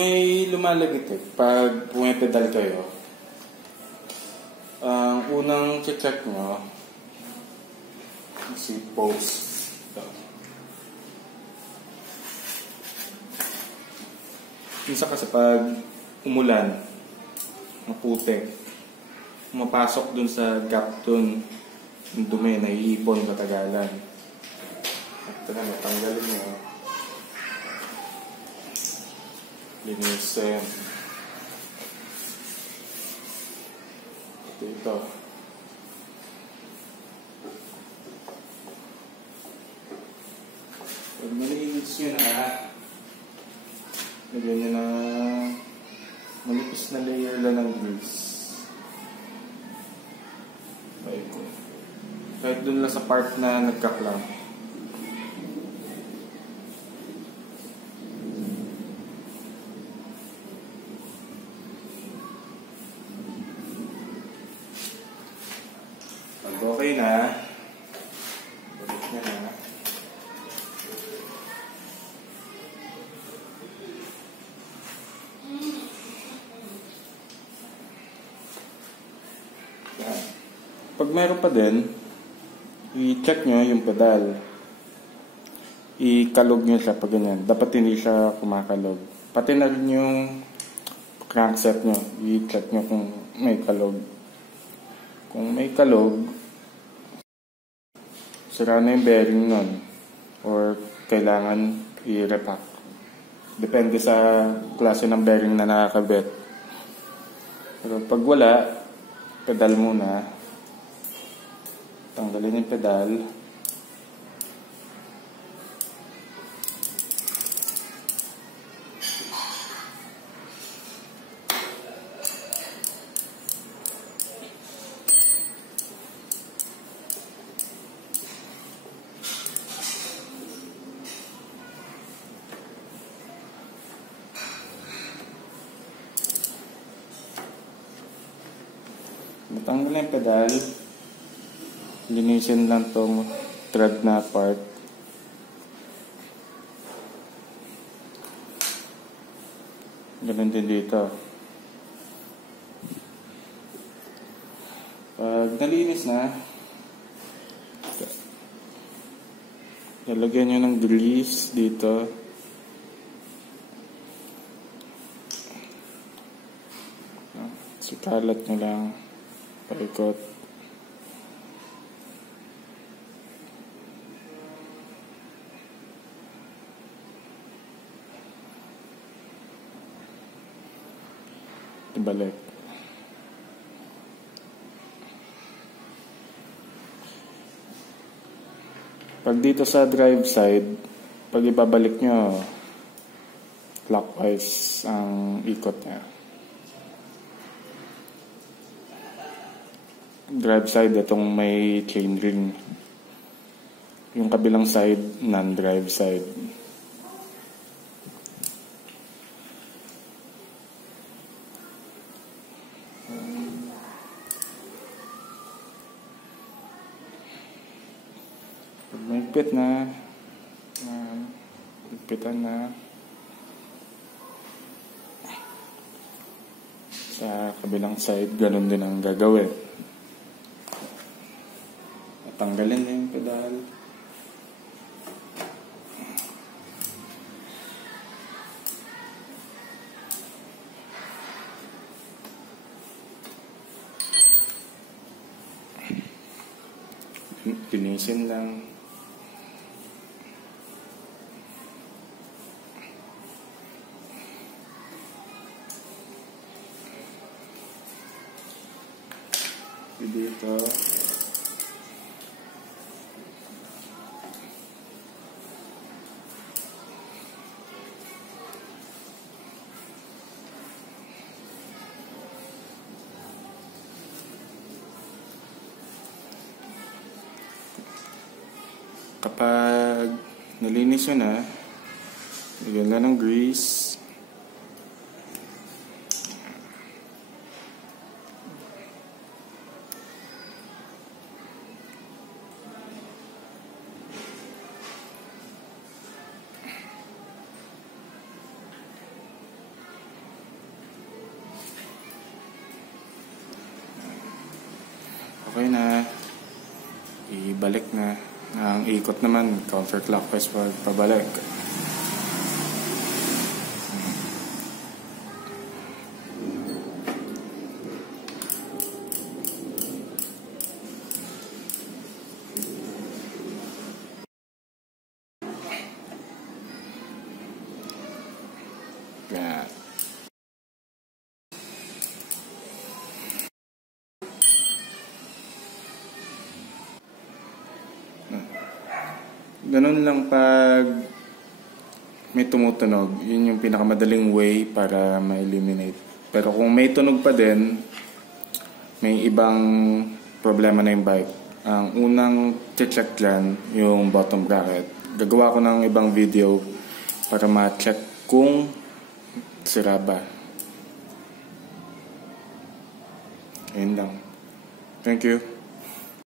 may lumalagit pag pumipedal kayo, ang unang check nyo, si pose. Minsan kasi pag umulan, maputik, mapasok dun sa gap dun, yung dumi, naiipon katagalan. At tanggalin nyo. Linisin. Ito. Pag malinis nyo na, lagyan nyo na malipis na layer lang ng grease. Kahit dun lang sa part na nagkaklang. Pag okay na, balik nyo na. Pag meron pa din, i-check nyo yung pedal. I-kalog nyo siya pag ganyan. Dapat hindi siya kumakalog. Pati na rin yung crankset nyo. I-check nyo kung may kalog. Kung may kalog, sira na yung bearing nun. Or kailangan i-repack. Depende sa klase ng bearing na nakakabit. Pero pag wala, pedal muna. Tanggalin yung pedal. Matanggal yung pedal. Linisin lang tong thread na part. Ganun din dito. Pag nalinis na, lalagyan nyo ng grease dito. Sikalat nyo lang paikot. Ibalik. Pag dito sa drive side, pag ibabalik nyo, clockwise ang ikot niya. Drive side, itong may chain ring. Yung kabilang side, non-drive side. Mahigpit na, higpitan na. Sa kabilang side, ganun din ang gagawin. Tanggalin na yung pedal. Linisin lang. Dito. Kapag nalinis nyo na, lagyan lang ng grease. Okay na. Ibalik na. Ang ikot naman, counterclockwise pabalik. Yan. Ganun lang pag may tumutunog. Yun yung pinakamadaling way para ma-eliminate. Pero kung may tunog pa din, may ibang problema na yung bike. Ang unang check dyan, yung bottom bracket. Gagawa ko ng ibang video para ma-check kung sira ba. Ayun lang. Thank you.